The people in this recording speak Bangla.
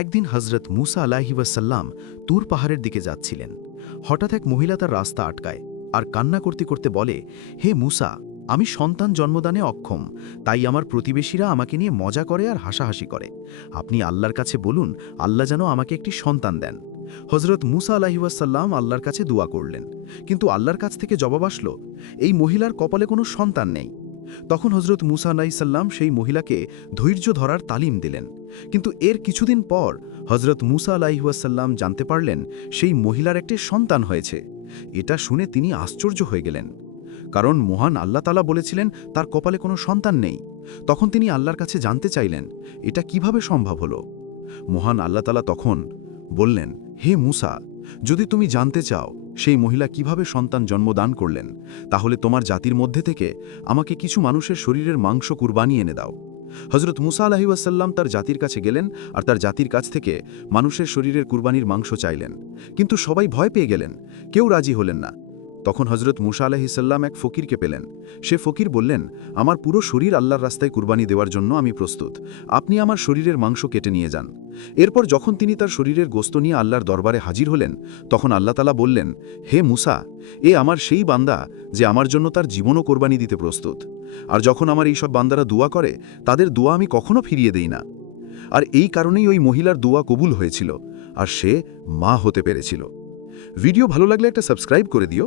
একদিন হজরত মুসা আলাইহি ওয়াসাল্লাম তুর পাহাড়ের দিকে যাচ্ছিলেন। হঠাৎ এক মহিলা তার রাস্তা আটকায় আর কান্না করতে করতে বলে, হে মুসা, আমি সন্তান জন্মদানে অক্ষম, তাই আমার প্রতিবেশীরা আমাকে নিয়ে মজা করে আর হাসাহাসি করে। আপনি আল্লাহর কাছে বলুন, আল্লাহ যেন আমাকে একটি সন্তান দেন। হজরত মুসা আলাইহি ওয়াসাল্লাম আল্লাহর কাছে দোয়া করলেন, কিন্তু আল্লাহর কাছ থেকে জবাব আসলো, এই মহিলার কপালে কোনো সন্তান নেই। তখন হজরত মুসা আলাইসাল্লাম সেই মহিলাকে ধৈর্য ধরার তালিম দিলেন। কিন্তু এর কিছুদিন পর হজরত মুসা আলাইহাসাল্লাম জানতে পারলেন সেই মহিলার একটি সন্তান হয়েছে। এটা শুনে তিনি আশ্চর্য হয়ে গেলেন, কারণ মহান আল্লাহ তাআলা বলেছিলেন তার কপালে কোনো সন্তান নেই। তখন তিনি আল্লাহর কাছে জানতে চাইলেন, এটা কিভাবে সম্ভব হলো। মহান আল্লাহ তাআলা তখন বললেন, হে মুসা, যদি তুমি জানতে চাও সেই মহিলা কিভাবে সন্তান জন্মদান করলেন, তাহলে তোমার জাতির মধ্যে থেকে আমাকে কিছু মানুষের শরীরের মাংস কুরবানি এনে দাও। হজরত মুসা আলাইহিস সালাম তার জাতির কাছে গেলেন আর তার জাতির কাছ থেকে মানুষের শরীরের কুরবানির মাংস চাইলেন, কিন্তু সবাই ভয় পেয়ে গেলেন, কেউ রাজি হলেন না। তখন হজরত মুসা আলাইহিস সালাম এক ফকিরকে পেলেন। সে ফকির বললেন, আমার পুরো শরীর আল্লাহর রাস্তায় কুরবানি দেওয়ার জন্য আমি প্রস্তুত, আপনি আমার শরীরের মাংস কেটে নিয়ে যান। এরপর যখন তিনি তার শরীরের গোস্ত নিয়ে আল্লাহর দরবারে হাজির হলেন, তখন আল্লাহ তাআলা বললেন, হে মুসা, এ আমার সেই বান্দা যে আমার জন্য তার জীবনও কোরবানি দিতে প্রস্তুত। আর যখন আমার এইসব বান্দারা দোয়া করে, তাদের দোয়া আমি কখনো ফিরিয়ে দেই না। আর এই কারণেই ওই মহিলার দোয়া কবুল হয়েছিল আর সে মা হতে পেরেছিল। ভিডিও ভালো লাগলে একটা সাবস্ক্রাইব করে দিও।